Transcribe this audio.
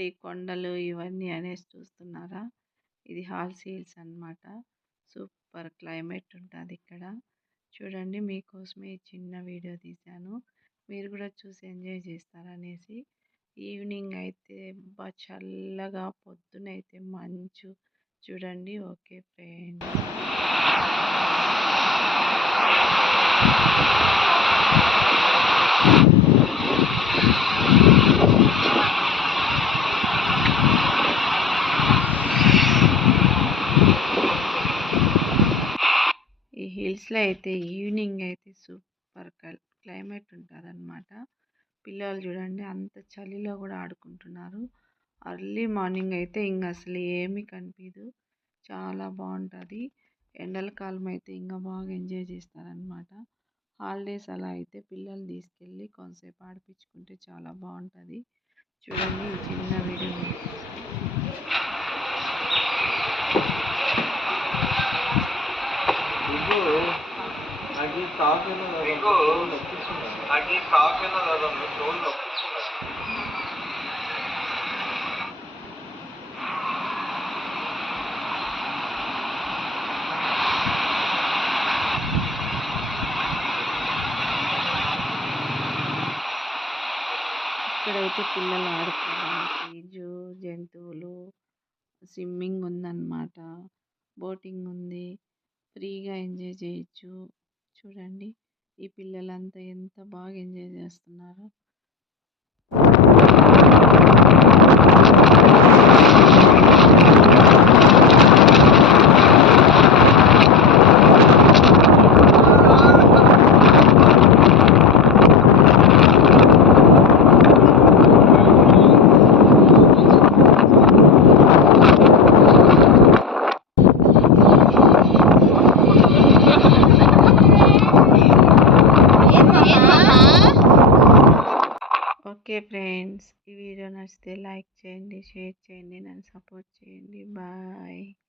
ఇక్కడ ఈ కొండలు ఇవన్నీ అనేసి చూస్తున్నారా? ఇది హాల్స్ హిల్స్ అన్నమాట. సూపర్ క్లైమేట్ ఉంటుంది ఇక్కడ. చూడండి, మీకోసమే ఈ చిన్న వీడియో తీశాను. మీరు కూడా చూసి ఎంజాయ్ చేస్తారనేసి. ఈవినింగ్ అయితే చల్లగా, పొద్దునైతే మంచు. చూడండి. Okay friends. ఈ హిల్స్లో అయితే ఈవినింగ్ అయితే సూపర్ క్లైమేట్ ఉంటుందన్నమాట. పిల్లలు చూడండి, అంత చలిలో కూడా ఆడుకుంటున్నారు. అర్లీ మార్నింగ్ అయితే ఇంకా అసలు ఏమీ కనిపించదు. చాలా బాగుంటుంది. ఎండల కాలం అయితే ఇంకా బాగా ఎంజాయ్ చేస్తారనమాట. హాలిడేస్ అలా అయితే పిల్లలు తీసుకెళ్ళి కొంతసేపు ఆడిపించుకుంటే చాలా బాగుంటుంది. చూడండి, ఈ చిన్న వీడియో ఇక్కడైతే పిల్లలు ఆడుకోవడానికి జంతువులు, స్విమ్మింగ్ ఉందన్నమాట. బోటింగ్ ఉంది. ఫ్రీగా ఎంజాయ్ చేయొచ్చు. చూడండి, ఈ పిల్లలంతా ఎంత బాగా ఎంజాయ్ చేస్తున్నారు. ఓకే ఫ్రెండ్స్, ఈ వీడియో నచ్చితే లైక్ చేయండి, షేర్ చేయండి, నన్ను సపోర్ట్ చేయండి. బాయ్.